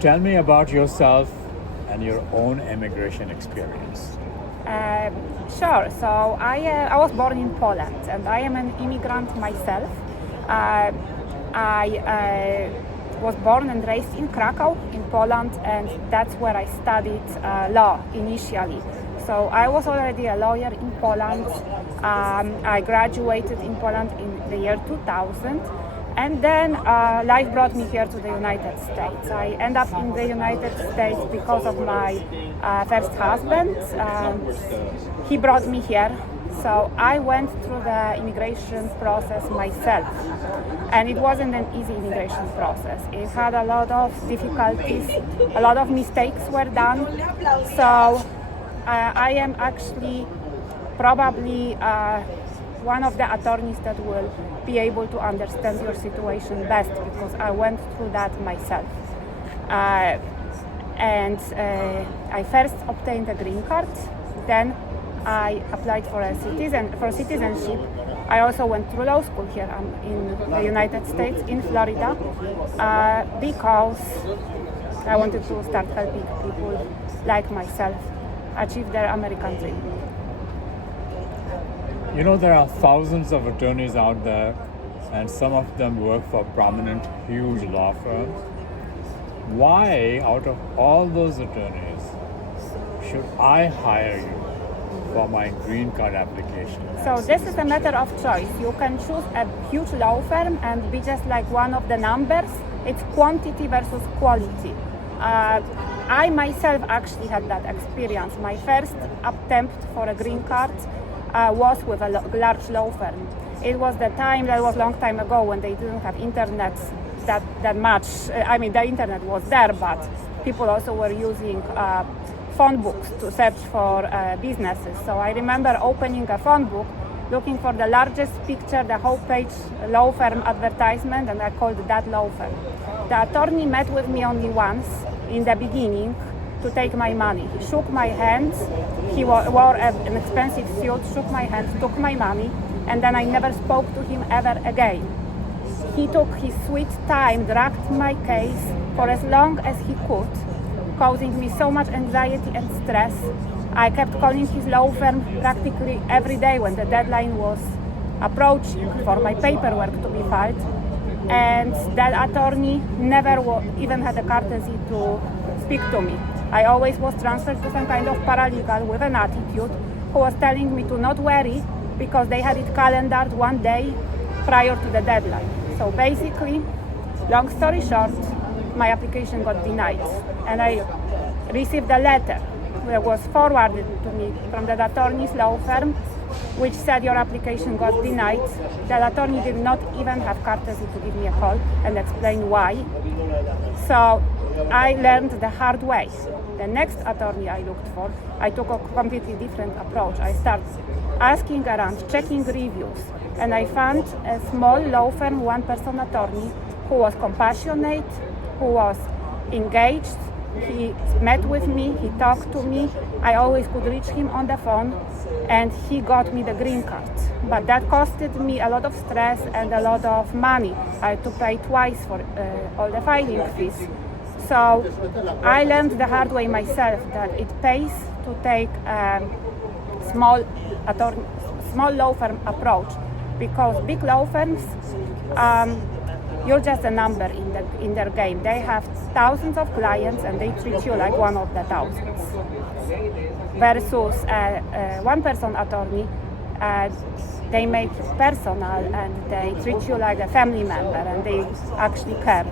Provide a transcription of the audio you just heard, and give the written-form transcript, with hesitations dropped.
Tell me about yourself and your own immigration experience. Sure. So I was born in Poland, and I am an immigrant myself. I was born and raised in Krakow, in Poland, and that's where I studied law initially. So I was already a lawyer in Poland. I graduated in Poland in the year 2000. And then life brought me here to the United States. I ended up in the United States because of my first husband. He brought me here. So I went through the immigration process myself. And it wasn't an easy immigration process. It had a lot of difficulties, a lot of mistakes were done. So I am actually probably one of the attorneys that will be able to understand your situation best, because I went through that myself. I first obtained a green card, then I applied for citizenship. I also went through law school here in the United States, in Florida, because I wanted to start helping people like myself achieve their American dream. You know, there are thousands of attorneys out there, and some of them work for prominent, huge law firms. Why, out of all those attorneys, should I hire you for my green card application? So this is a matter of choice. You can choose a huge law firm and be just like one of the numbers. It's quantity versus quality. I myself actually had that experience. My first attempt for a green card was with a large law firm. It was the time, that was a long time ago, when they didn't have internet that much. I mean, the internet was there, but people also were using phone books to search for businesses. So I remember opening a phone book, looking for the largest picture, the whole page law firm advertisement, and I called that law firm. The attorney met with me only once in the beginning to take my money. He shook my hand, he wore an expensive suit, shook my hand, took my money, and then I never spoke to him ever again. He took his sweet time, dragged my case for as long as he could, causing me so much anxiety and stress. I kept calling his law firm practically every day when the deadline was approaching for my paperwork to be filed. And that attorney never even had the courtesy to speak to me. I always was transferred to some kind of paralegal with an attitude, who was telling me to not worry because they had it calendared one day prior to the deadline. So basically, long story short, my application got denied, and I received a letter that was forwarded to me from the attorney's law firm, which said your application got denied. The attorney did not even have courtesy to give me a call and explain why. So I learned the hard way. The next attorney I looked for, I took a completely different approach. I started asking around, checking reviews, and I found a small law firm, one-person attorney who was compassionate, who was engaged. He met with me, he talked to me. I always could reach him on the phone, and he got me the green card. But that costed me a lot of stress and a lot of money. I had to pay twice for all the filing fees. So I learned the hard way myself that it pays to take a small law firm approach, because big law firms, you're just a number in their game. They have thousands of clients and they treat you like one of the thousands. Versus one-person attorney, they make it personal and they treat you like a family member and they actually care